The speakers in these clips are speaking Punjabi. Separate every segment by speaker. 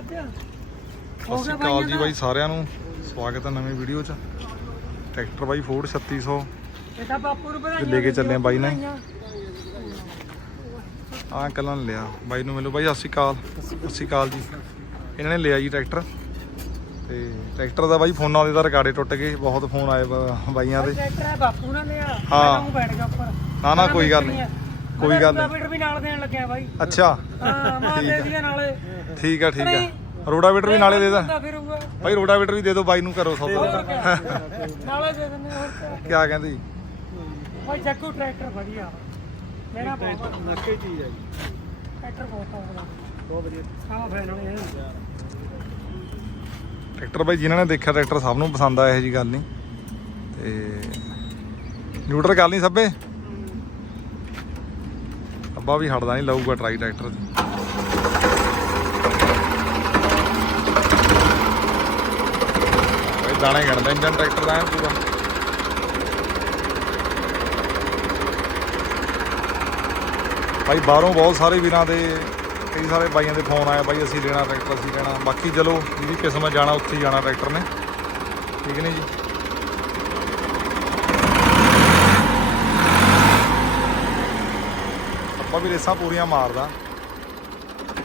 Speaker 1: ਸਤਿ ਸ਼੍ਰੀ ਅਕਾਲ ਜੀ ਬਾਈ ਸਾਰਿਆਂ ਨੂੰ। ਸਵਾਗਤ ਹੈ ਨਵੀਂ ਵੀਡੀਓ 'ਚ। ਟਰੈਕਟਰ ਬਾਈ ਫੋਰਡ 3600
Speaker 2: ਇਹ ਤਾਂ ਬਾਪੂ ਨੂੰ
Speaker 1: ਤੇ ਲੈ ਕੇ ਚੱਲੇ ਆ ਬਾਈ ਨੇ। ਆਹ ਕੱਲਾਂ ਲਿਆ। ਬਾਈ ਨੂੰ ਮਿਲੋ ਬਾਈ ਸਤਿ ਸ਼੍ਰੀ ਅਕਾਲ। ਸਤਿ ਸ਼੍ਰੀ ਅਕਾਲ ਜੀ। ਇਹਨਾਂ ਨੇ ਲਿਆ ਜੀ ਟਰੈਕਟਰ। ਤੇ ਟਰੈਕਟਰ ਦਾ ਬਾਈ ਫੋਨਾਂ ਦੇ ਤਾਂ ਰਿਕਾਰਡੇ ਟੁੱਟ ਗਏ। ਬਹੁਤ ਫੋਨ ਆਏ ਬਾਈਆਂ ਦੇ।
Speaker 2: ਟਰੈਕਟਰ ਹੈ ਬਾਪੂ ਨੇ ਲਿਆ।
Speaker 1: ਹਾਂ। ਨਾ ਨਾ ਕੋਈ ਗੱਲ ਨਹੀਂ। ਕੋਈ ਗੱਲ ਨਹੀਂ।
Speaker 2: ਰੋਟਾਵੇਟਰ ਵੀ ਨਾਲ ਦੇਣ ਲੱਗਿਆ ਬਾਈ।
Speaker 1: ਅੱਛਾ।
Speaker 2: ਹਾਂ ਮਾਂ ਦੇ ਦੀਆਂ ਨਾਲੇ।
Speaker 1: ਠੀਕ ਆ ਠੀਕ ਆ। ਰੋਡਾਵੇਟਰ ਵੀ ਨਾਲੇ ਦੇ ਦਾਂ।
Speaker 2: ਹੁੰਦਾ ਫਿਰ ਹੋਊਗਾ
Speaker 1: ਬਾਈ ਰੋਡਾਵੇਟਰ ਵੀ ਦੇ ਦਿਓ ਬਾਈ ਨੂੰ ਕਰੋ
Speaker 2: ਹੋਰ
Speaker 1: ਸੌਦਾ
Speaker 2: ਕਿਆ। ਨਾਲੇ ਦੇ ਦਿੰਦੇ ਹੋਰ ਕਿਆ।
Speaker 1: ਕਿਆ ਕਹਿੰਦੇ? ਜੀ
Speaker 2: ਬਾਈ ਜੱਗੂ ਟਰੈਕਟਰ ਵਧੀਆ। ਮੇਰਾ ਬਹੁਤ
Speaker 3: ਨੱਕੇ ਚੀਜ਼ ਹੈ ਜੀ।
Speaker 2: ਟਰੈਕਟਰ ਬਹੁਤ ਆਉਂਦਾ
Speaker 3: ਬਹੁਤ ਵਧੀਆ।
Speaker 2: ਹਾਂ ਫੈਨ ਵਾਲੇ
Speaker 1: ਟਰੈਕਟਰ ਬਾਈ ਜਿਨ੍ਹਾਂ ਨੇ ਦੇਖਿਆ ਟਰੈਕਟਰ ਸਭ ਨੂੰ ਪਸੰਦ ਆਇਆ ਇਹ ਜੀ ਗੱਲ ਨਹੀਂ। ਤੇ ਨਿਊਟਰ ਗੱਲ ਨਹੀਂ ਸਭੇ ਅੱਬਾ ਵੀ ਹਟਦਾ ਨਹੀਂ ਲਊਗਾ ਟਰਾਈ ਟਰੈਕਟਰ। ਦੀ ਇਹ ਦਾਣੇ ਗਣਦਾ ਇੰਜਨ ਟਰੈਕਟਰ ਦਾ ਪੂਰਾ। ਭਾਈ ਬਾਹਰੋਂ ਬਹੁਤ ਸਾਰੇ ਵੀਰਾਂ ਦੇ, ਕਈ ਸਾਰੇ ਬਾਈਆਂ ਦੇ ਫੋਨ ਆਏ ਬਾਈ ਅਸੀਂ ਲੈਣਾ ਟਰੈਕਟਰ, ਅਸੀਂ ਲੈਣਾ। ਬਾਕੀ ਚਲੋ, ਜਿਹਦੀ ਕਿਸਮਤ ਜਾਣਾ, ਉੱਥੇ ਜਾਣਾ ਟਰੈਕਟਰ ਨੇ। ਠੀਕ ਨਹੀਂ ਜੀ? ਵੀ ਰੇਸਾਂ ਪੂਰੀਆਂ ਮਾਰਦਾ।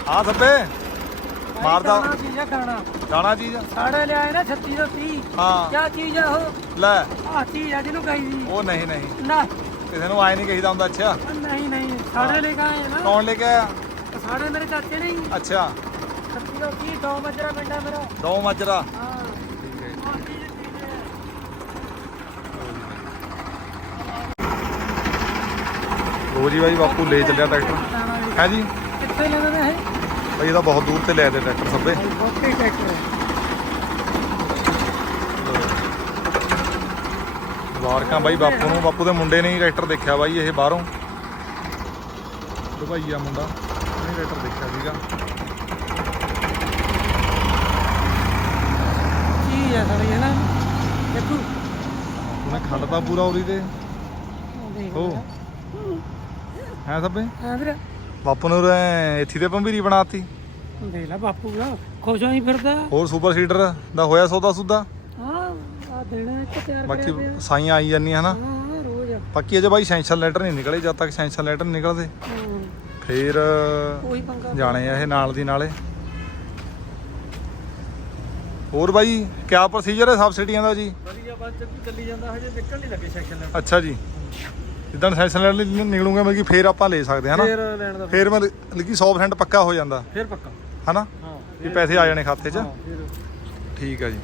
Speaker 1: ਹਾਂ ਸੱਬੇ ਮਾਰਦਾ।
Speaker 2: ਚੀਜ਼
Speaker 1: ਦਾਣਾ ਚੀਜ਼
Speaker 2: ਸਾਡੇ ਲਿਆਏ ਨਾ 36 ਤੋਂ 30
Speaker 1: ਹਾਂ।
Speaker 2: ਕਿਆ ਚੀਜ਼ ਆ ਉਹ?
Speaker 1: ਲੈ।
Speaker 2: ਆ ਚੀਜ਼ ਆ ਜਿਹਨੂੰ ਕਹੀ ਦੀ।
Speaker 1: ਉਹ ਨਹੀਂ ਨਹੀਂ।
Speaker 2: ਨਾ।
Speaker 1: ਕਿਸੇ ਨੂੰ ਆਏ ਨਹੀਂ ਕਹੀਦਾ ਹੁੰਦਾ ਅੱਛਾ।
Speaker 2: ਨਹੀਂ ਨਹੀਂ। ਸਾਡੇ ਲੈ ਕੇ ਆਏ ਨਾ।
Speaker 1: ਕੌਣ ਲੈ ਕੇ ਆਇਆ?
Speaker 2: ਸਾਡੇ ਮੇਰੇ ਚਾਚੇ ਨੇ ਹੀ।
Speaker 1: ਅੱਛਾ।
Speaker 2: 36 ਤੋਂ 30 ਦੋ ਮਜਰਾ ਪਿੰਡ ਆ ਮੇਰਾ।
Speaker 1: ਦੋ ਮਾਜਰਾ।
Speaker 2: ਹਾਂ
Speaker 1: ਠੀਕ ਹੈ ਜੀ।
Speaker 2: ਆਹ ਚੀਜ਼ ਚੀਜ਼ ਹੈ।
Speaker 1: ਲੋ ਜੀ ਬਾਈ ਬਾਪੂ ਲੈ ਚੱਲਿਆ ਟਰੈਕਟਰ। ਹੈ ਜੀ?
Speaker 2: ਕਿੱਥੇ ਲੈਣਾ ਨੇ ਇਹ
Speaker 1: ਬਾਈ ਇਹਦਾ ਬਹੁਤ ਦੂਰ ਤੇ ਲਿਆ ਤੇ ਟਰੈਕਟਰ ਸੱਬੇ
Speaker 2: ਬਹੁਤੇ ਟਰੈਕਟਰ ਹੈ।
Speaker 1: ਮੁਬਾਰਕਾਂ ਬਾਈ ਬਾਪੂ ਨੂੰ। ਬਾਪੂ ਦੇ ਮੁੰਡੇ ਨੇ ਹੀ ਟਰੈਕਟਰ ਦੇਖਿਆ ਬਾਈ ਇਹ ਬਾਹਰੋਂ। ਦੁਬਈ ਆ ਮੁੰਡਾ ਉਹਨੇ ਟਰੈਕਟਰ ਦੇਖਿਆ ਸੀਗਾ।
Speaker 2: ਚੀਜ਼ ਹੈ ਸਾਰੀ ਹੈ ਨਾ? ਦੇਖੋ।
Speaker 1: ਉਹਨੇ ਖੱਡਦਾ ਪੂਰਾ ਉਰੀ ਤੇ। ਹੋ। ਹੈ ਸੱਬੇ
Speaker 2: ਹਾਂ ਵੀਰ।
Speaker 1: ਬਾਪੂ ਨੇ ਉਰੇ ਇੱਥੇ ਤੇ ਪੰਬੀਰੀ ਬਣਾਤੀ।
Speaker 2: ਦੇਖ ਲੈ ਬਾਪੂ ਦਾ ਖੁਸ਼ ਹੋਈ ਫਿਰਦਾ।
Speaker 1: ਹੋਰ ਸੁਪਰ ਸੀਡਰ ਦਾ ਹੋਇਆ ਸੌਦਾ ਸੁਦਾ?
Speaker 2: ਹਾਂ ਆ ਦੇਣਾ ਇੱਕ ਤਿਆਰ
Speaker 1: ਬਾਕੀ
Speaker 2: ਕਰਿਆ ਪਿਆ।
Speaker 1: ਸਾਈਆਂ ਆਈ ਜਾਂਦੀਆਂ ਹਨਾ?
Speaker 2: ਹਾਂ ਹਾਂ ਰੋਜ਼।
Speaker 1: ਬਾਕੀ ਅਜੇ ਬਾਈ ਸੈਂਸ਼ਨ ਲੈਟਰ ਨਹੀਂ ਨਿਕਲੇ ਜਦ ਤੱਕ ਸੈਂਸ਼ਨ ਲੈਟਰ ਨਿਕਲਦੇ।
Speaker 2: ਹਾਂ।
Speaker 1: ਫੇਰ
Speaker 2: ਕੋਈ ਪੰਗਾ
Speaker 1: ਜਾਣੇ ਆ ਇਹ ਨਾਲ ਦੀ ਨਾਲੇ। ਹੋਰ ਬਾਈ ਕਿਆ ਪ੍ਰੋਸੀਜਰ ਹੈ ਸਬਸਿਡੀਆਂ ਦਾ ਜੀ?
Speaker 3: ਵਧੀਆ ਬਸ ਚੱਲੀ ਜਾਂਦਾ ਹਜੇ ਨਿਕਲ ਨਹੀਂ ਲੱਗੇ ਸੈਕਸ਼ਨ
Speaker 1: ਅੱਛਾ ਜੀ। ਜਿੱਦਣ ਸੈਸ਼ਨ ਲੈਟਰ ਨਿਕਲੂਗਾ ਮਤਲਬ ਕਿ ਫੇਰ ਆਪਾਂ ਲੈ ਸਕਦੇ ਹਾਂ
Speaker 3: ਫੇਰ
Speaker 1: ਨਾ
Speaker 3: ਲੈਣ ਦਾ
Speaker 1: ਫੇਰ ਮਤਲਬ ਕਿ 100% ਪੱਕਾ ਹੋ ਜਾਂਦਾ।
Speaker 3: ਫੇਰ ਪੱਕਾ।
Speaker 1: ਹਨਾ?
Speaker 3: ਹਾਂ
Speaker 1: ਵੀ ਪੈਸੇ ਆ ਜਾਣੇ ਖਾਤੇ 'ਚ।
Speaker 3: ਹਾਂ ਫੇਰ।
Speaker 1: ਠੀਕ ਆ ਜੀ।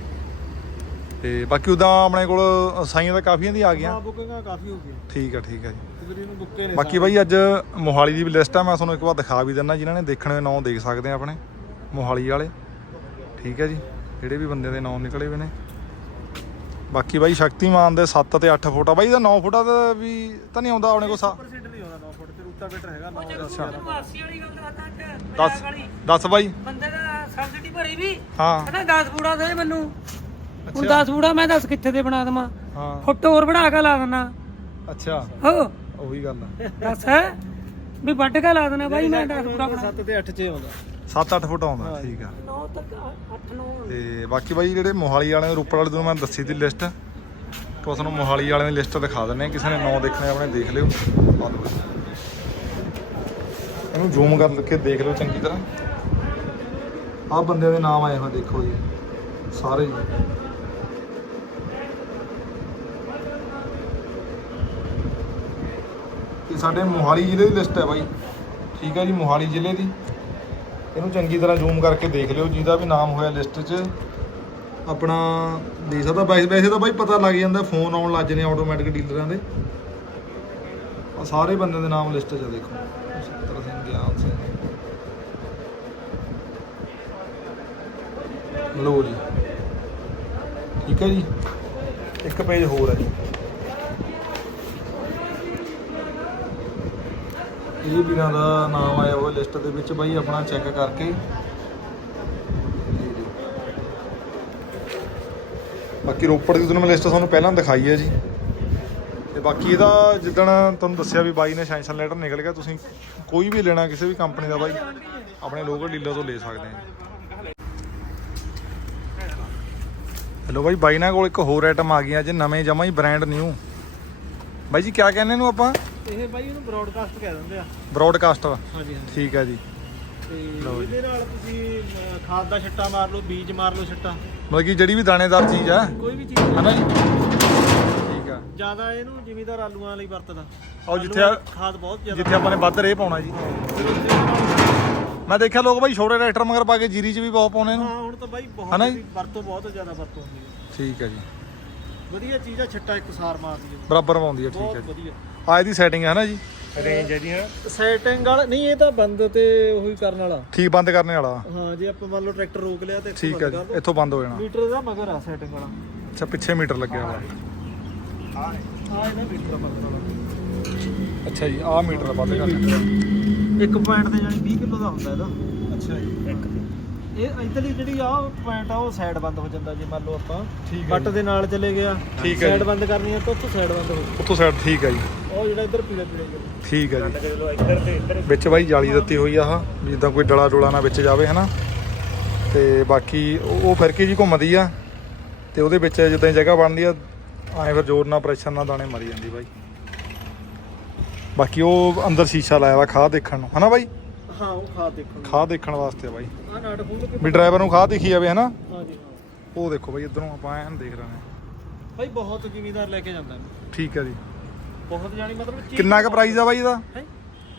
Speaker 1: ਤੇ ਬਾਕੀ ਉਦਾਂ ਆਪਣੇ ਕੋਲ ਸਾਈਆਂ ਤਾਂ ਕਾਫੀਆਂ ਦੀ ਆ ਗਈਆਂ।
Speaker 3: ਹਾਂ ਬੁਕਿੰਗਾਂ ਕਾਫੀ ਹੋ ਗਈਆਂ।
Speaker 1: ਠੀਕ ਆ ਠੀਕ ਆ ਜੀ।
Speaker 3: ਤਕਰੀਬਨ ਨੂੰ ਬੁੱਕੇ ਨੇ
Speaker 1: ਬਾਕੀ ਬਾਈ ਅੱਜ ਮੋਹਾਲੀ ਦੀ ਵੀ ਲਿਸਟ ਆ ਮੈਂ ਤੁਹਾਨੂੰ ਇੱਕ ਵਾਰ ਦਿਖਾ ਵੀ ਦਿੰਦਾ ਜਿਨ੍ਹਾਂ ਨੇ ਦੇਖਣੇ ਨਾਂ ਦੇਖ ਸਕਦੇ ਆ ਆਪਣੇ। ਮੋਹਾਲੀ ਵਾਲੇ। ਠੀਕ ਹੈ ਜੀ। ਜਿਹੜੇ ਵੀ ਬੰਦੇ ਦੇ ਨਾਂ ਨਿਕਲੇ ਹੋਏ ਨੇ। ਬਾਕੀ ਬਾਈ ਸ਼ਕਤੀਮਾਨ ਦੇ 7 ਤੇ 8 ਫੁੱਟ ਆ। ਬਾਈ ਦਾ 9 ਫੁੱਟਾ ਦਾ ਵੀ ਤਾਂ ਨਹੀਂ ਆਉਂਦਾ ਆਪਣੇ ਕੋਲ ਸਾ
Speaker 3: ਪਰਸੈਂਟ ਨਹੀਂ ਆਉਂਦਾ 9 ਫੁੱਟ ਤੇ ਰੂਟਾ ਬੇਟਰ ਹੈਗਾ 9
Speaker 1: ਅੱਛਾ।
Speaker 2: ਮਾਸੀ ਵਾਲੀ ਗੱਲ ਦੱਸਦਾ ਕਿ
Speaker 1: ਦੱਸ
Speaker 2: ਮਜ਼ਾਕ ਵਾਲੀ।
Speaker 1: ਦੱਸ ਬਾਈ।
Speaker 2: ਬੰਦੇ ਦਾ ਸਬਸਿਡੀ ਭਰੀ ਵੀ।
Speaker 1: ਹਾਂ।
Speaker 2: ਕਹਿੰਦਾ 10 ਬੂੜਾ ਦੇ ਮੈਨੂੰ। ਹੁਣ
Speaker 1: ਅੱਛਾ।
Speaker 2: 10 ਬੂੜਾ ਮੈਂ ਦੱਸ ਕਿੱਥੇ ਤੇ ਬਣਾ ਦਵਾਂ।
Speaker 1: ਹਾਂ।
Speaker 2: ਫੁੱਟ ਹੋਰ ਬਣਾ ਕੇ ਲਾ ਦੇਣਾ
Speaker 1: ਅੱਛਾ।
Speaker 2: ਹੋ।
Speaker 1: ਉਹੀ ਗੱਲ ਆ।
Speaker 2: ਦੱਸ ਹੈ। ਵੀ ਵੱਢ ਕੇ ਲਾ ਦੇਣਾ ਬਾਈ ਮੈਂ 10 ਬੂੜਾ ਬਣਾ
Speaker 3: 7 ਤੇ 8 ਚ ਆਉਂਦਾ।
Speaker 1: 7-8 ਫੁੱਟ ਆਉਂਦਾ ਠੀਕ ਆ।
Speaker 2: 9 ਤੱਕ 8 9
Speaker 1: ਤੇ ਬਾਕੀ ਬਾਈ ਜਿਹੜੇ ਮੋਹਾਲੀ ਵਾਲੇ ਰੋਪੜ ਵਾਲੇ ਤੋਂ ਮੈਂ ਦੱਸੀ ਦੀ ਲਿਸਟ ਤੋਂ ਤੁਹਾਨੂੰ ਮੋਹਾਲੀ ਵਾਲਿਆਂ ਦੀ ਲਿਸਟ ਦਿਖਾ ਦਿੰਨੇ ਕਿਸੇ ਨੇ ਨਾਂ ਦੇਖਣੇ ਆਪਣੇ ਦੇਖ ਲਿਓ। ਇਹਨੂੰ ਜ਼ੂਮ ਕਰਕੇ ਦੇਖ ਲਿਓ ਚੰਗੀ ਤਰ੍ਹਾਂ। ਆਹ ਬੰਦਿਆਂ ਦੇ ਨਾਮ ਆਏ ਹੋਏ ਦੇਖੋ ਜੀ। ਸਾਰੇ ਜੀ ਇਹ ਸਾਡੇ ਮੋਹਾਲੀ ਜ਼ਿਲ੍ਹੇ ਦੀ ਲਿਸਟ ਹੈ ਬਾਈ। ਠੀਕ ਹੈ ਜੀ ਮੋਹਾਲੀ ਜ਼ਿਲ੍ਹੇ ਦੀ। ਇਹਨੂੰ ਚੰਗੀ ਤਰ੍ਹਾਂ ਜ਼ੂਮ ਕਰਕੇ ਦੇਖ ਲਿਓ, ਜਿਹਦਾ ਵੀ ਨਾਮ ਹੋਇਆ ਲਿਸਟ 'ਚ। ਆਪਣਾ ਦੇ ਸਕਦਾ, ਵੈਸੇ ਵੈਸੇ ਤਾਂ ਬਾਈ ਪਤਾ ਲੱਗ ਜਾਂਦਾ ਫੋਨ ਆਉਣ ਲੱਗ ਜਨੇ ਆਟੋਮੈਟਿਕ ਡੀਲਰਾਂ ਦੇ। ਆ ਸਾਰੇ ਬੰਦਿਆਂ ਦੇ ਨਾਮ ਲਿਸਟ 'ਚ ਦੇਖੋ। ਸਤਰ ਸਿੰਘ, ਗਿਆਨ ਸਿੰਘ। ਲੋ ਜੀ। ਠੀਕ ਹੈ ਜੀ। ਇੱਕ ਪੇਜ ਹੋਰ ਹੈ ਜੀ। ਇਹ ਵੀਰਾਂ ਦਾ ਨਾਮ ਆਇਆ ਹੋਇਆ ਲਿਸਟ ਦੇ ਵਿੱਚ ਬਾਈ, ਆਪਣਾ ਚੈੱਕ ਕਰਕੇ। ਬਾਕੀ ਰੋਪੜ ਦੀ ਤੁਹਾਨੂੰ ਮੈਂ ਲਿਸਟ ਤੁਹਾਨੂੰ ਪਹਿਲਾਂ ਦਿਖਾਈ ਹੈ ਜੀ। ਤੇ ਬਾਕੀ ਇਹਦਾ ਜਿੱਦਣ ਤੁਹਾਨੂੰ ਦੱਸਿਆ ਵੀ ਬਾਈ ਨੇ ਸੈਂਸ਼ਨ ਲੈਟਰ ਨਿਕਲ ਗਿਆ, ਤੁਸੀਂ ਕੋਈ ਵੀ ਲੈਣਾ ਕਿਸੇ ਵੀ ਕੰਪਨੀ ਦਾ ਬਾਈ, ਆਪਣੇ ਲੋਕਲ ਡੀਲਰ ਤੋਂ ਲੈ ਸਕਦੇ ਆ। ਹੈਲੋ ਬਾਈ ਬਾਈ ਨਾਲ ਕੋਲ ਇੱਕ ਹੋਰ ਆਈਟਮ ਆ ਗਈ ਅੱਜ ਨਵੇਂ ਜਮਾ ਹੀ ਬ੍ਰਾਂਡ ਨਿਊ ਬਾਈ ਜੀ, ਕਿਆ ਕਹਿੰਦੇ ਇਹਨੂੰ ਆਪਾਂ?
Speaker 3: ਇਹ ਬਾਈ ਇਹਨੂੰ ਬ੍ਰੌਡਕਾਸਟ ਕਹਿ ਦਿੰਦੇ ਆ।
Speaker 1: ਬ੍ਰੌਡਕਾਸਟ
Speaker 3: ਹਾਂਜੀ ਹਾਂਜੀ।
Speaker 1: ਠੀਕ ਹੈ ਜੀ।
Speaker 3: ਤੇ
Speaker 1: ਲਓ ਜੀ।
Speaker 3: ਇਹਦੇ ਨਾਲ ਤੁਸੀਂ ਅਹ, ਖਾਦ ਦਾ ਛਿੱਟਾ ਮਾਰ ਲਓ ਬੀਜ ਮਾਰ ਲਓ ਛਿੱਟਾ।
Speaker 1: ਮਤਲਬ ਕਿ ਜਿਹੜੀ ਵੀ ਦਾਣੇਦਾਰ ਚੀਜ਼ ਆ।
Speaker 3: ਕੋਈ ਵੀ ਚੀਜ਼।
Speaker 1: ਹਨਾ ਜੀ? ਠੀਕ ਆ।
Speaker 3: ਜ਼ਿਆਦਾ ਇਹਨੂੰ ਜ਼ਿਮੀਦਾਰ ਆਲੂਆਂ ਲਈ ਵਰਤਦਾ।
Speaker 1: ਉਹ ਜਿੱਥੇ-
Speaker 3: ਆਲੂਆਂ ਦੀ ਖਾਦ ਬਹੁਤ ਜ਼ਿਆਦਾ
Speaker 1: ਜਿੱਥੇ ਆਪਾਂ ਨੇ ਵੱਧ ਰੇ ਪਾਉਣਾ ਜੀ। ਮੈਂ ਦੇਖਿਆ ਲੋਕ ਬਾਈ ਛੋਟੇ ਟਰੈਕਟਰ ਮਗਰ ਪਾ ਕੇ ਜੀਰੀ 'ਚ ਵੀ ਬਹੁਤ ਪਾਉਣੇ
Speaker 3: ਹਾਂ
Speaker 1: ਨੂੰ
Speaker 3: ਹੁਣ ਤਾਂ ਬਾਈ
Speaker 1: ਹਨਾ
Speaker 3: ਬਹੁਤ
Speaker 1: ਜੀ?
Speaker 3: ਇਹਦੀ ਵਰਤੋਂ ਬਹੁਤ ਜ਼ਿਆਦਾ ਵਰਤੋਂ ਹੁੰਦੀ ਹੈ
Speaker 1: ਠੀਕ ਹੈ ਜੀ।
Speaker 3: ਵਧੀਆ ਚੀਜ਼ ਆ ਛਿੱਟਾ ਇੱਕ ਸਾਰ ਮਾਰਦੀ ਹੈ
Speaker 1: ਬਰਾਬਰ ਪਾਉਂਦੀ ਹੈ ਠੀਕ ਹੈ
Speaker 3: ਬਹੁਤ
Speaker 1: ਜੀ।
Speaker 3: ਵਧੀਆ।
Speaker 1: ਆ ਇਹਦੀ ਸੈਟਿੰਗ ਹੈ ਨਾ ਜੀ।
Speaker 3: ਰੇਂਜ ਇਹਦੀਆਂ ਸੈਟਿੰਗ ਵਾਲਾ ਨਹੀਂ ਇਹ ਤਾਂ ਬੰਦ ਤੇ ਉਹੀ ਕਰਨ ਵਾਲਾ।
Speaker 1: ਠੀਕ ਬੰਦ ਕਰਨੇ ਵਾਲਾ।
Speaker 3: ਹਾਂ ਜੇ ਆਪਾਂ ਮੰਨ ਲਓ ਟਰੈਕਟਰ ਰੋਕ ਲਿਆ ਤੇ ਇੱਥੋਂ
Speaker 1: ਠੀਕ ਹੈ
Speaker 3: ਬੰਦ ਕਰ
Speaker 1: ਜੀ
Speaker 3: ਲਓ।
Speaker 1: ਇੱਥੋਂ ਬੰਦ ਹੋ ਜਾਣਾ।
Speaker 3: ਮੀਟਰ ਦਾ ਮਗਰ ਆ ਸੈਟਿੰਗ ਵਾਲਾ।
Speaker 1: ਅੱਛਾ ਪਿੱਛੇ ਮੀਟਰ ਲੱਗਿਆ ਵਾ
Speaker 3: ਹਾਂ। ਇਹਦਾ ਮੀਟਰ ਮਗਰ ਵਾਲਾ।
Speaker 1: ਅੱਛਾ ਜੀ ਆਹ ਮੀਟਰ ਵੱਧ ਕਰਨਾ।
Speaker 3: ਇੱਕ ਪੁਆਇੰਟ ਤੇ ਜਾਨੀ 20 ਕਿਲੋ ਦਾ ਹੁੰਦਾ ਇਹਦਾ।
Speaker 1: ਅੱਛਾ ਜੀ।
Speaker 3: ਇਹ ਇਧਰਲੀ ਜਿਹੜੀ ਆ ਪੁਆਇੰਟ ਆ ਉਹ ਸਾਈਡ ਬੰਦ ਹੋ ਜਾਂਦਾ ਜੇ ਮੰਨ ਲਓ ਆਪਾਂ।
Speaker 1: ਠੀਕ ਹੈ
Speaker 3: ਬੱਟ ਦੇ ਨਾਲ ਚਲੇ ਗਿਆ
Speaker 1: ਠੀਕ ਹੈ
Speaker 3: ਸਾਈਡ। ਬੰਦ ਕਰਨੀ ਹੈ ਤਾਂ ਉੱਥੋਂ ਸਾਈਡ ਬੰਦ ਹੋ ਜੂ
Speaker 1: ਉੱਥੋਂ ਸਾਈਡ ਠੀਕ ਹੈ ਜੀ।
Speaker 3: ਉਹ ਜਿਹੜਾ ਇੱਧਰ ਪੀਲੇ ਪੀਲੇ।
Speaker 1: ਠੀਕ ਹੈ ਜੀ।
Speaker 3: ਚਲੋ ਇੱਧਰ ਤੇ ਇੱਧਰ
Speaker 1: ਵਿੱਚ ਬਾਈ ਜਾਲੀ ਦਿੱਤੀ ਹੋਈ ਆ ਆਹ ਵੀ ਇਦਾਂ ਕੋਈ ਡਲਾ ਡੋਲਾ ਨਾ ਵਿੱਚ ਜਾਵੇ ਹਨਾ। ਤੇ ਬਾਕੀ ਉਹ ਉਹ ਫਿਰ ਕੇ ਜੀ ਘੁੰਮਦੀ ਆ। ਤੇ ਉਹਦੇ ਵਿੱਚ ਜਿੱਦਾਂ ਜਗ੍ਹਾ ਬਣਦੀ ਆ ਐਂ ਫਿਰ ਜ਼ੋਰ ਨਾਲ ਪ੍ਰੈਸ਼ਰ ਨਾਲ ਦਾਣੇ ਮਰੀ ਜਾਂਦੀ ਬਾਈ। ਬਾਕੀ ਉਹ ਅੰਦਰ ਸ਼ੀਸ਼ਾ ਲਾਇਆ ਵਾ ਖਾਹ ਦੇਖਣ ਨੂੰ। ਹਨਾ ਬਾਈ?
Speaker 3: ਹਾਂ ਉਹ
Speaker 1: ਖਾਹ ਦੇਖਣ ਵਾਸਤੇ ਆ ਬਾਈ।
Speaker 3: ਆ ਨਾਟ ਖੋਲ ਕੇ
Speaker 1: ਵੀ ਡਰਾਈਵਰ ਨੂੰ ਖਾਹ ਦਿਖੀ ਜਾਵੇ ਹਨਾ?
Speaker 3: ਹਾਂ ਜੀ ਹਾਂ।
Speaker 1: ਉਹ ਦੇਖੋ ਬਾਈ ਇਧਰੋਂ ਆਪਾਂ ਐਨ ਦੇਖ ਰਹੇ ਹਾਂ।
Speaker 3: ਭਾਈ ਬਹੁਤ ਜ਼ਿਮੀਦਾਰ ਲੈ ਕੇ ਜਾਂਦਾ। ਇਹਨੂੰ।
Speaker 1: ਠੀਕ ਹੈ ਜੀ।
Speaker 3: ਬਹੁਤ ਜਾਨੀ ਮਤਲਬ ਚੀਜ਼-
Speaker 1: ਕਿੰਨਾ ਕੁ ਪ੍ਰਾਈਸ ਆ ਬਾਈ ਇਹਦਾ?
Speaker 3: ਹੈਂ?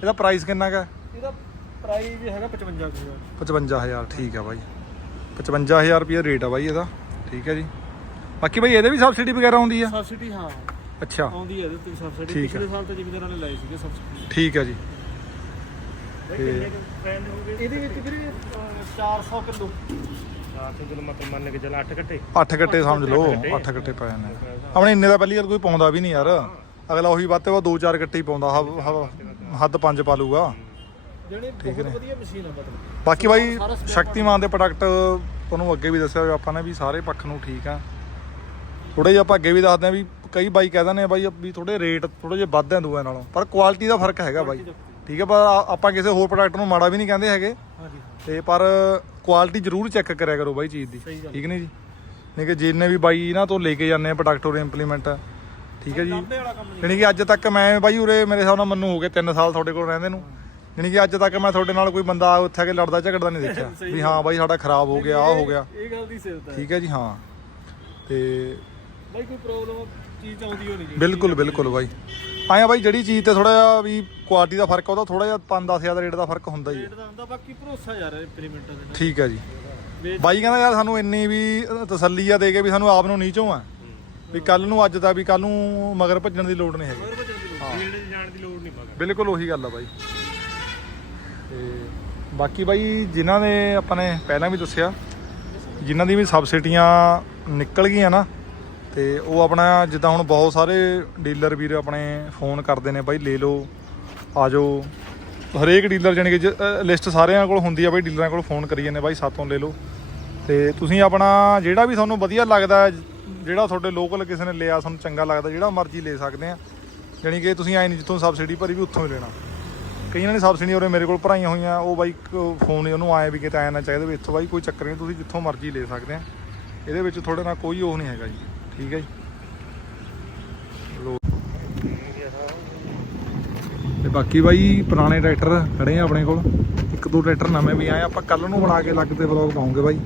Speaker 1: ਇਹਦਾ ਪ੍ਰਾਈਸ ਕਿੰਨਾ ਕੁ ਹੈ
Speaker 3: ਇਹਦਾ ਪ੍ਰਾਈਸ ਹੈਗਾ 55 ਰੁਪਏ
Speaker 1: 55000 ਠੀਕ ਆ ਬਾਈ। 55000 ਰੁਪਏ ਰੇਟ ਆ ਬਾਈ ਇਹਦਾ। ਠੀਕ ਹੈ ਜੀ। ਬਾਕੀ ਬਾਈ ਇਹਦੇ ਵੀ ਸਬਸਿਡੀ ਵਗੈਰਾ ਆਉਂਦੀ ਆ?
Speaker 3: ਸਬਸਿਡੀ ਹਾਂ।
Speaker 1: ਅੱਛਾ।
Speaker 3: ਆਉਂਦੀ ਹੈ ਇਹਦੇ ਤੇ ਸਬਸਿਡੀ
Speaker 1: ਠੀਕ ਹੈ।
Speaker 3: ਪਿਛਲੇ ਸਾਲ ਤਾਂ ਜ਼ਿਮੀਦਾਰਾਂ ਨੇ ਲਾਈ ਸੀਗੇ ਸਬਸਿਡੀ
Speaker 1: ਠੀਕ ਹੈ ਜੀ। ਤੇ
Speaker 3: ਇਹਦੇ ਵਿੱਚ ਵੀਰੇ ਅਹ, 400 ਕਿਲੋ।
Speaker 4: 400 ਕਿਲੋ ਮਤਲਬ ਮੰਨ ਕੇ ਚੱਲ 8 ਘੱਟੇ
Speaker 1: 8 ਗੱਟੇ ਸਮਝ ਲਓ 8 ਗੱਟੇ ਪੈ ਜਾਂਦੇ ਆ। ਆਪਣੇ ਇੰਨੇ ਦਾ ਪਹਿਲੀ ਵਾਰ ਕੋਈ ਪਾਉਂਦਾ ਵੀ ਨਹੀਂ ਯਾਰ। ਅਗਲਾ ਉਹੀ ਵੱਧ ਤੇ ਉਹ 2-4 ਗੱਟੇ ਹੀ ਪਾਉਂਦਾ ਹ- ਹ- ਹੱਦ 5 ਪਾ ਲੂਗਾ
Speaker 3: ਜਿਹੜੇ
Speaker 1: ਠੀਕ
Speaker 3: ਬਹੁਤ
Speaker 1: ਨੇ।
Speaker 3: ਵਧੀਆ ਮਸ਼ੀਨ ਆ ਮਤਲਬ।
Speaker 1: ਬਾਕੀ ਬਾਈ ਸ਼ਕਤੀਮਾਨ ਦੇ ਪ੍ਰੋਡਕਟ ਤੁਹਾਨੂੰ ਅੱਗੇ ਵੀ ਦੱਸਿਆ ਆਪਾਂ ਨੇ ਵੀ ਸਾਰੇ ਪੱਖ ਨੂੰ ਠੀਕ ਆ। ਥੋੜੇ ਜਿਹਾ ਆਪਾਂ ਅੱਗੇ ਵੀ ਦੱਸਦੇ ਆ ਵੀ ਕਈ ਬਾਈ ਕਹਿ ਦਿੰਦੇ ਆ ਬਾਈ ਵੀ ਥੋੜੇ ਰੇਟ ਥੋੜੇ ਜਿਹਾ ਵੱਧ ਆ ਦੂਆਂ ਨਾਲੋਂ। ਪਰ ਕੁਆਲਿਟੀ ਦਾ ਫ਼ਰਕ ਹੈਗਾ ਬਾਈ। ਠੀਕ ਹੈ ਪਰ ਆ- ਆਪਾਂ ਕਿਸੇ ਹੋਰ ਪ੍ਰੋਡਕਟ ਨੂੰ ਮਾੜਾ ਵੀ ਨਹੀਂ ਕਹਿੰਦੇ ਹੈਗੇ।
Speaker 3: ਹਾਂਜੀ
Speaker 1: ਤੇ ਪਰ ਕੁਆਲਿਟੀ ਜ਼ਰੂਰ ਚੈੱਕ ਕਰਿਆ ਕਰੋ ਬਾਈ ਚੀਜ਼ ਦੀ।
Speaker 3: ਸਹੀ ਗੱਲ।
Speaker 1: ਠੀਕ ਨਹੀਂ ਜੀ? ਨਹੀਂ ਕਿ ਜਿੰਨੇ ਵੀ ਬਾਈ ਇਹਨਾਂ ਤੋਂ ਲੈ ਕੇ ਜਾਂਦੇ ਆ ਪ੍ਰੋਡਕਟ ਉਰੇ ਇੰਪਲੀਮੈਂਟ ਠੀਕ ਹੈ ਜੀ?
Speaker 3: ਲਾਂਬੇ ਵਾਲਾ ਕੰਮ ਨਹੀਂ
Speaker 1: ਯਾਨੀ ਕਿ ਅੱਜ ਤੱਕ ਮੈਂ ਬਾਈ ਉਰੇ ਮੇਰੇ ਹਿਸਾਬ ਨਾਲ ਮੈਨੂੰ ਹੋ ਗਏ 3 ਸਾਲ ਤੁਹਾਡੇ ਕੋਲ ਰਹਿੰਦੇ ਨੂੰ। ਯਾਨੀ ਕਿ ਅੱਜ ਤੱਕ ਮੈਂ ਤੁਹਾਡੇ ਨਾਲ ਕੋਈ ਬੰਦਾ ਉੱਥੇ ਆ ਕੇ ਲੜਦਾ ਝਗੜਦਾ ਨਹੀਂ ਦੇਖਿਆ।
Speaker 3: ਸਹੀ
Speaker 1: ਵੀ ਹਾਂ ਬਾਈ ਸਾਡਾ ਖਰਾਬ ਹੋ ਗਿਆ ਆ ਹੋ ਗਿਆ।
Speaker 3: ਇਹ ਗੱਲ ਦੀ ਸਿਰਤ ਹੈ।
Speaker 1: ਠੀਕ ਹੈ ਜੀ ਹਾਂ। ਤੇ
Speaker 3: ਬਾਈ ਕੋਈ ਪ੍ਰੋਬਲਮ ਚੀਜ਼ ਆਉਂਦੀ ਹੋ ਨਹੀਂ ਜੀ
Speaker 1: ਬਿਲਕੁਲ ਬਿਲਕੁਲ ਬਾਈ। ਆਇਆ ਬਾਈ ਜਿਹੜੀ ਚੀਜ਼ ਤੇ ਥੋੜਾ ਜਿਹਾ ਵੀ ਕੁਆਲਿਟੀ ਦਾ ਫ਼ਰਕ ਆ ਉਹਦਾ ਥੋੜਾ ਜਿਹਾ 5-10 ਹਜ਼ਾਰ ਦਾ ਰੇਟ ਦਾ ਫ਼ਰਕ ਹੁੰਦਾ ਹੀ ਹੈ
Speaker 3: ਰੇਟ ਦਾ ਹੁੰਦਾ ਬਾਕੀ ਭਰੋਸਾ ਯਾਰ ਇੰਪਲੀਮੈਂਟਾਂ ਦੇ
Speaker 1: ਠੀਕ ਹੈ ਜੀ।
Speaker 3: ਵੇਚ-
Speaker 1: ਬਾਈ ਕਹਿੰਦਾ ਯਾਰ ਸਾਨੂੰ ਇੰਨੀ ਵੀ ਤਸੱਲੀ ਆ ਦੇ ਕੇ ਵੀ ਸਾਨੂੰ ਆਪ ਨੂੰ ਨੀਚੋਂ ਆ। ਵੀ ਕੱਲ ਨੂੰ ਅੱਜ ਦਾ ਵੀ ਕੱਲ ਨੂੰ ਮਗਰ ਭੱਜਣ ਦੀ ਲੋੜ ਨਹੀਂ ਹੈਗੀ।
Speaker 3: ਹੋਰ ਬਚਣ ਦੀ ਲੋੜ
Speaker 4: ਫੀਲਡ 'ਚ ਜਾਣ ਦੀ ਲੋੜ ਨਹੀਂ ਮਗਰ।
Speaker 1: ਬਿਲਕੁਲ ਉਹੀ ਗੱਲ ਆ ਬਾਈ। ਤੇ ਬਾਕੀ ਬਾਈ ਜਿਨ੍ਹਾਂ ਨੇ ਆਪਾਂ ਨੇ ਪਹਿਲਾਂ ਵੀ ਦੱਸਿਆ ਜਿਨ੍ਹਾਂ ਦੀ ਵੀ ਸਬਸਿਡੀਆਂ ਨਿਕਲ ਗਈਆਂ ਨਾ ਤੇ ਉਹ ਆਪਣਾ ਜਿੱਦਾਂ ਹੁਣ ਬਹੁਤ ਸਾਰੇ ਡੀਲਰ ਵੀਰ ਆਪਣੇ ਫੋਨ ਕਰਦੇ ਨੇ ਬਾਈ, ਲੈ ਲਓ, ਆ ਜਾਓ। ਹਰੇਕ ਡੀਲਰ ਜਾਨੀ ਕਿ ਲਿਸਟ ਸਾਰਿਆਂ ਕੋਲ ਹੁੰਦੀ ਆ ਬਾਈ, ਡੀਲਰਾਂ ਕੋਲ ਫੋਨ ਕਰੀ ਜਾਂਦੇ ਬਾਈ, ਸਾਤੋਂ ਲੈ ਲਓ। ਤੇ ਤੁਸੀਂ ਆਪਣਾ ਜਿਹੜਾ ਵੀ ਤੁਹਾਨੂੰ ਵਧੀਆ ਲੱਗਦਾ ਜਿਹੜਾ ਤੁਹਾਡੇ ਲੋਕਲ ਕਿਸੇ ਨੇ ਲਿਆ, ਤੁਹਾਨੂੰ ਚੰਗਾ ਲੱਗਦਾ, ਜਿਹੜਾ ਮਰਜ਼ੀ ਲੈ ਸਕਦੇ ਆ। ਜਾਣੀ ਕਿ ਤੁਸੀਂ ਐ ਨਹੀਂ ਜਿੱਥੋਂ ਸਬਸਿਡੀ ਭਰੀ ਵੀ ਉੱਥੋਂ ਹੀ ਲੈਣਾ। ਕਈਆਂ ਨੇ ਸਬਸਿਡੀ ਉਰੇ ਮੇਰੇ ਕੋਲ ਭਰਾਈਆਂ ਹੋਈਆਂ, ਉਹ ਬਾਈ ਫੋਨ ਉਹਨੂੰ ਆਏ ਵੀ ਕਿਤੇ ਆਇਆ ਨਾ ਚਾਹੀਦਾ ਵੀ ਇੱਥੋਂ ਬਾਈ ਕੋਈ ਚੱਕਰ ਨਹੀਂ ਤੁਸੀਂ ਜਿੱਥੋਂ ਮਰਜ਼ੀ ਲੈ ਸਕਦੇ ਆ। ਇਹਦੇ ਵਿੱਚ ਤੁਹਾਡੇ ਨਾਲ ਕੋਈ ਉਹ ਨਹੀਂ ਹੈਗਾ ਜੀ। ਠੀਕ ਹੈ ਜੀ। ਲੋ ਤੇ ਬਾਕੀ ਬਾਈ ਪੁਰਾਣੇ ਟਰੈਕਟਰ ਖੜੇ ਆ ਆਪਣੇ ਕੋਲ। ਇੱਕ ਦੋ ਟਰੈਕਟਰ ਨਵੇਂ ਵੀ ਆਏ ਆਪਾਂ ਕੱਲ ਨੂੰ ਬਣਾ ਕੇ ਲੱਗ ਤੇ ਵਲੌਗ ਪਾਉਂਗੇ ਬਾਈ।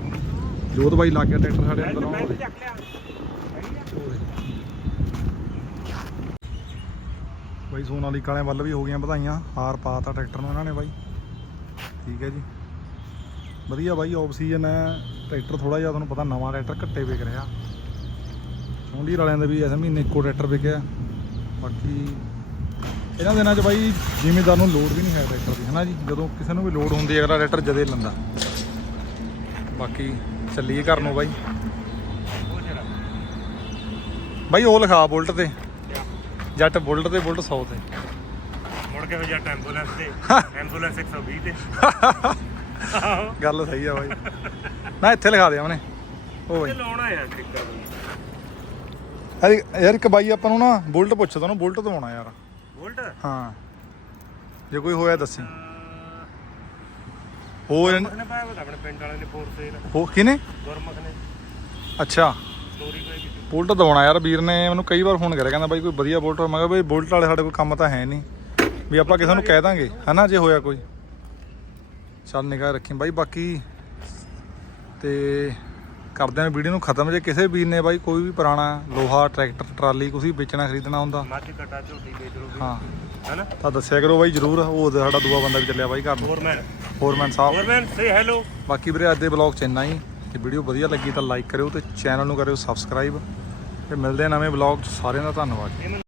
Speaker 1: ਜੋਤ ਬਾਈ ਲੱਗ ਗਿਆ ਟਰੈਕਟਰ ਸਾਡੇ ਅੰਦਰ ਆਉਣ ਬਾਈ ਸੋਨਾਲੀ ਕਾਲਿਆਂ ਵੱਲ ਵੀ ਹੋ ਗਈਆਂ ਵਧਾਈਆਂ, ਹਾਰ ਪਾਤਾ ਟਰੈਕਟਰ ਨੂੰ ਇਹਨਾਂ ਨੇ ਬਾਈ। ਠੀਕ ਹੈ ਜੀ। ਵਧੀਆ ਬਾਈ ਆਕਸੀਜਨ ਹੈ। ਟਰੈਕਟਰ ਥੋੜਾ ਜਿਹਾ ਤੁਹਾਨੂੰ ਪਤਾ ਨਵਾਂ ਟਰੈਕਟਰ ਘੱਟੇ ਵਿਕ ਰਿਹਾ। ਚੌਂਡੀ ਵਾਲਿਆਂ ਦਾ ਵੀ ਇਸ ਮਹੀਨੇ ਇੱਕੋ ਟਰੈਕਟਰ ਵਿਕਿਆ। ਬਾਕੀ ਇਹਨਾਂ ਦਿਨਾਂ 'ਚ ਬਾਈ ਜ਼ਿਮੀਦਾਰ ਨੂੰ ਲੋਡ ਵੀ ਨਹੀਂ ਹੈ ਟਰੈਕਟਰ ਦੀ ਹਨਾ ਜੀ? ਜਦੋਂ ਕਿਸੇ ਨੂੰ ਵੀ ਲੋਡ ਹੁੰਦੀ ਹੈ ਅਗਲਾ ਟਰੈਕਟਰ ਜਦੇ ਲੈਂਦਾ। ਬਾਕੀ ਚੱਲੀਏ ਘਰ ਨੂੰ ਬਾਈ। ਬਾਈ ਉਹ ਲਿਖਾ ਬੁਲਟ ਤੇ। ਜੱਟ ਬੁਲਟ ਤੇ ਬੁਲਟ 100 ਤੇ।
Speaker 4: ਮੁੜ ਕੇ ਵਜਾ ਐਂਬੂਲੈਂਸ ਤੇ। ਐਂਬੂਲੈਂਸ 120 ਤੇ।
Speaker 1: ਗੱਲ ਸਹੀ ਆ ਬਾਈ। ਨਾ ਇੱਥੇ ਲਿਖਾ ਦੇ ਉਹਨੇ ਉਹ ਬਾਈ
Speaker 4: ਲਾਉਣਾ ਯਾਰ ਟਿੱਕਾ
Speaker 1: ਯਾਰ ਯਾਰ ਇੱਕ ਬਾਈ ਆਪਾਂ ਨੂੰ ਨਾ ਬੁਲਟ ਪੁੱਛਦਾ ਉਹਨੂੰ ਬੁਲਟ ਦਵਾਉਣਾ ਯਾਰ।
Speaker 4: ਵੋਲਟ
Speaker 1: ਹਾਂ। ਜੇ ਕੋਈ ਹੋਇਆ ਦੱਸੀ। ਹੋਰ
Speaker 4: ਨੇ ਪਾਇਆ ਹੋਇਆ ਆਪਣੇ ਪਿੰਡ ਵਾਲੇ ਨੇ ਫੋਰ ਸੇਲ
Speaker 1: ਹੋ ਕਿਨੇ
Speaker 4: ਗੁਰਮਖ ਨੇ।
Speaker 1: ਅੱਛਾ।
Speaker 4: ਸਟੋਰੀ ਪੈ ਗਈ
Speaker 1: ਬੁਲਟ ਦਵਾਉਣਾ ਯਾਰ ਵੀਰ ਨੇ ਮੈਨੂੰ ਕਈ ਵਾਰ ਫੋਨ ਕਰਿਆ ਕਹਿੰਦਾ ਬਾਈ ਕੋਈ ਵਧੀਆ ਬੁਲਟ ਮੈਂ ਕਿਹਾ ਬਾਈ ਬੁਲਟ ਵਾਲੇ ਸਾਡੇ ਕੋਲ ਕੰਮ ਤਾਂ ਹੈ ਨਹੀਂ। ਵੀ ਆਪਾਂ ਕਿਸੇ ਨੂੰ ਕਹਿ ਦਾਂਗੇ ਹਨਾ ਜੇ ਹੋਇਆ ਕੋਈ। ਚੱਲ ਨਿਗਾਹ ਰੱਖੀ। ਬਾਈ ਬਾਕੀ ਤੇ ਕਰਦੇ ਆਂ ਵੀਡੀਓ ਨੂੰ ਖਤਮ ਜੇ ਕਿਸੇ ਵੀਰ ਨੇ ਬਾਈ ਕੋਈ ਵੀ ਪੁਰਾਣਾ ਲੋਹਾ ਟਰੈਕਟਰ ਟਰਾਲੀ ਕੁਝ ਵੀ ਵੇਚਣਾ ਖਰੀਦਣਾ ਹੁੰਦਾ।
Speaker 4: ਮੱਝ ਕਟਾ ਝੋਟੀ ਵੇਚ ਲਓ
Speaker 1: ਹਾਂ।
Speaker 4: ਹੈਨਾ?
Speaker 1: ਤਾਂ ਦੱਸਿਆ ਕਰੋ ਬਾਈ ਜਰੂਰ ਉਹ ਸਾਡਾ ਦੂਆ ਬੰਦਾ ਵੀ ਚੱਲਿਆ ਬਾਈ ਘਰ ਨੂੰ।
Speaker 4: ਫੋਰਮੈਨ
Speaker 1: ਫੋਰਮੈਨ ਸਾਹਿਬ।
Speaker 4: ਫੋਰਮੈਨ ਸੇ ਹੈਲੋ
Speaker 1: ਬਾਕੀ ਵੀਰੇ ਅੱਜ ਦੇ ਬਲੌਗ ਚ ਇੰਨਾ ਹੀ। ਜੇ ਵੀਡੀਓ ਵਧੀਆ ਲੱਗੀ ਤਾਂ ਲਾਈਕ ਕਰਿਓ ਤੇ ਚੈਨਲ ਨੂੰ ਕਰਿਓ ਸਬਸਕ੍ਰਾਈਬ ਤੇ ਮਿਲਦੇ ਆ ਨਵੇਂ ਬਲੌਗ ਚ। ਸਾਰਿਆਂ ਦਾ ਧੰਨਵਾਦ।